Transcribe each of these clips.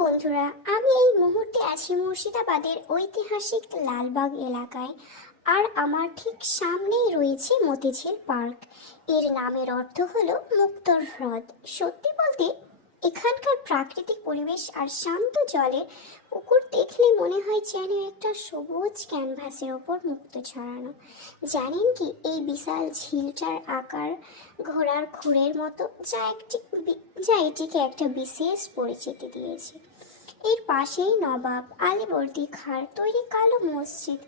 বন্ধুরা, আমি এই মুহূর্তে আছি মুর্শিদাবাদের ঐতিহাসিক লালবাগ এলাকায়। আর আমার ঠিক সামনেই রয়েছে মতিঝিল পার্ক। এর নামের অর্থ হলো মুক্তোর হ্রদ। সত্যি বলতে এখানকার প্রাকৃতিক পরিবেশ আর শান্ত জলের পুকুর দেখলে মনে হয় যেন একটা সবুজ ক্যানভাসের ওপর মুক্তো ছড়ানো। জানেন কি, এই বিশাল ঝিলটার আকার ঘোড়ার খুরের মতো, যা এটিকে একটা বিশেষ পরিচিতি দিয়েছে। এর পাশেই নবাব আলীবর্দী খাঁর তৈরি কালো মসজিদ।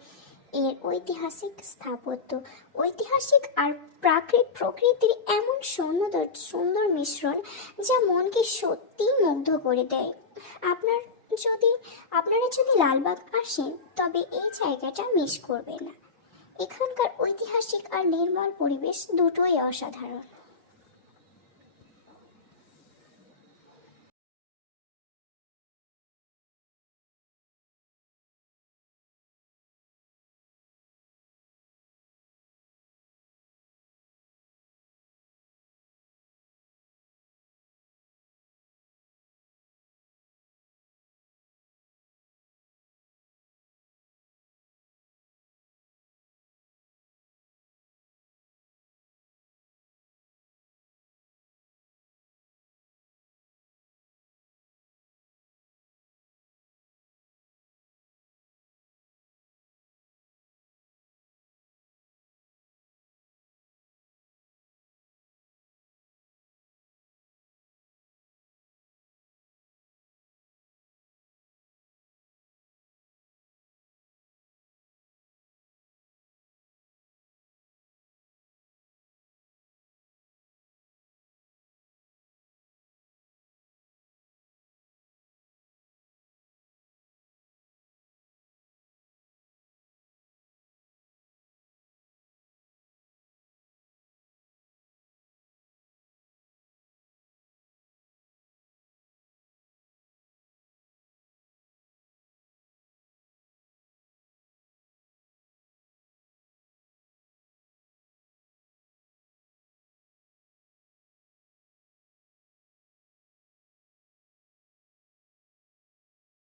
এর ঐতিহাসিক স্থাপত্য, ঐতিহাসিক আর প্রকৃতির এমন সুন্দর সুন্দর মিশ্রণ যা মনকে সত্যিই মুগ্ধ করে দেয়। আপনারা যদি লালবাগ আসেন তবে এই জায়গাটা মিস করবেন না। এখানকার ঐতিহাসিক আর নির্মল পরিবেশ দুটোই অসাধারণ।